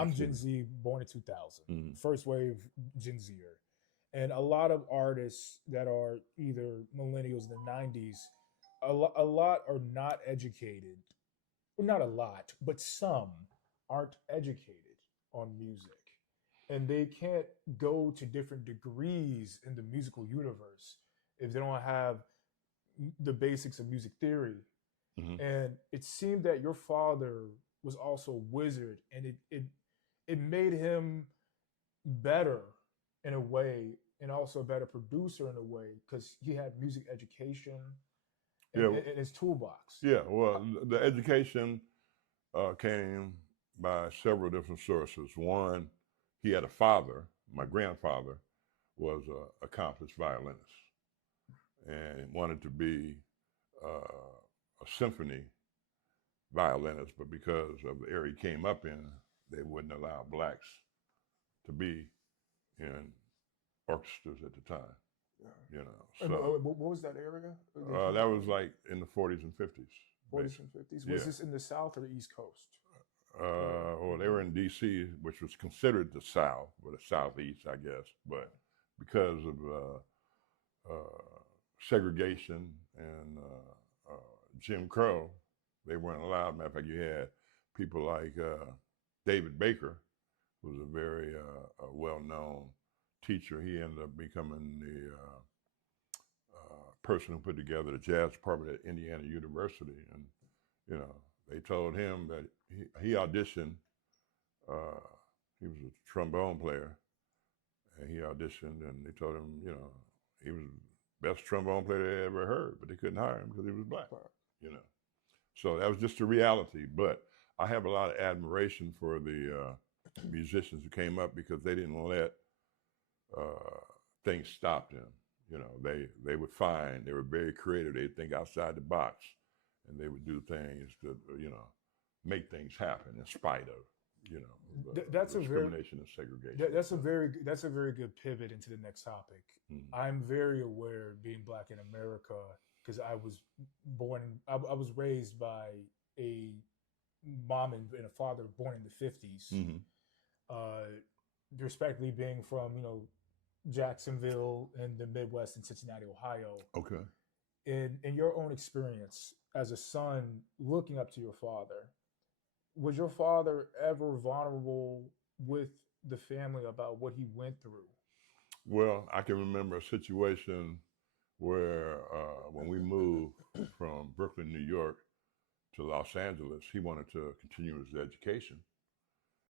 I'm Excuse Gen me. Z, born in 2000, Mhm. first wave Gen Zer, and a lot of artists that are either millennials in the 90s, a lot are not educated. Well, not a lot, but some aren't educated on music, and they can't go to different degrees in the musical universe if they don't have the basics of music theory. Mhm. And it seemed that your father was also a wizard, and it made him better in a way, and also a better producer in a way, because he had music education Yeah, in his toolbox. yeah. Well, the education came by several different sources. One, he had a father. My grandfather was an accomplished violinist and wanted to be a symphony violinist, but because of the area he came up in, they wouldn't allow blacks to be in orchestras at the time. Yeah. You know, And so what was that area that he that came was from? like in the 40s and 50s, 40s basically. and 50s. Was Yeah. this in the South or the East Coast? Or Well, they were in D.C., which was considered the South, or the Southeast, I guess. But because of segregation and Jim Crow, they weren't allowed. Matter of fact, you had people like David Baker, who was a very a well-known teacher. He ended up becoming the person who put together the jazz department at Indiana University, and they told him that he auditioned. Uh, he was a trombone player, and he auditioned, and they told him, he was the best trombone player they ever heard, but they couldn't hire him because he was black. You know, so that was just the reality. But I have a lot of admiration for the musicians who came up because they didn't let uh, things stop them. They would find they were very creative. They think outside the box, and they would do things to make things happen in spite of That's a very discrimination and segregation. So, that's a very good pivot into the next topic. mm, I'm very aware, being black in America, because I was raised by a mom and a father born in the 50s. mm-hmm. Uh, respectively, being from Jacksonville in the Midwest and Cincinnati, Ohio. Okay. In your own experience as a son looking up to your father, was your father ever vulnerable with the family about what he went through? Well, I can remember a situation where when we moved from Brooklyn, New York, to Los Angeles, he wanted to continue his education.